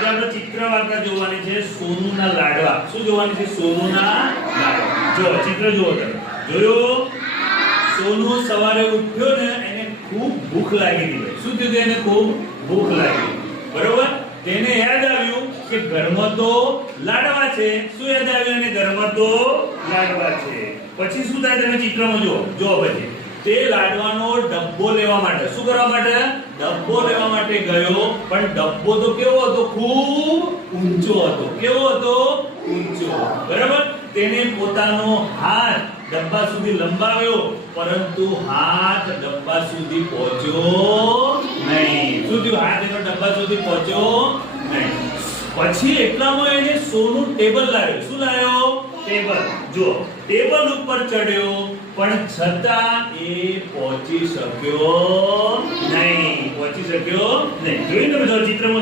આજે આપણે ચિત્ર વાર્તા જોવાની છે સોનુના લાડવા. શું જોવાની છે? સોનુના લાડવા. જો ચિત્ર જુઓ તમે. જોયું? સોનુ સવારે ઉઠ્યો ને એને ખૂબ ભૂખ લાગી હતી. શું થયું? એને ખૂબ ભૂખ લાગી. બરોબર? તેને યાદ આવ્યું કે ઘરમાં તો લાડવા છે. શું યાદ આવ્યું? એને ઘરમાં તો લાડવા છે. પછી શું થાય તમે ચિત્રમાં જુઓ. જો પછી તે લાડવાનો ડબ્બો લેવા માટે શું કરવા માટે? ડબ્બો લેવા માટે ગયો. પણ ડબ્બો તો કેવો હતો? ખૂબ ઊંચો હતો. કેવો હતો? ઊંચો. બરાબર? તેને પોતાનો હાથ ડબ્બા સુધી લંબાવ્યો, પરંતુ હાથ ડબ્બા સુધી પહોંચ્યો નહીં. શું થયું? હાથ એનો ડબ્બા સુધી પહોંચ્યો નહીં. પછી એટલામાં એને સોનું ટેબલ લાવ્યો. શું લાવ્યો? ટેબલ. જો ટેબલ ઉપર ચડ્યો, પણ છતાં એ પહોંચી શક્યો નહીં. પહોંચી શક્યો નહીં. જોઈ તમે ચિત્રમાં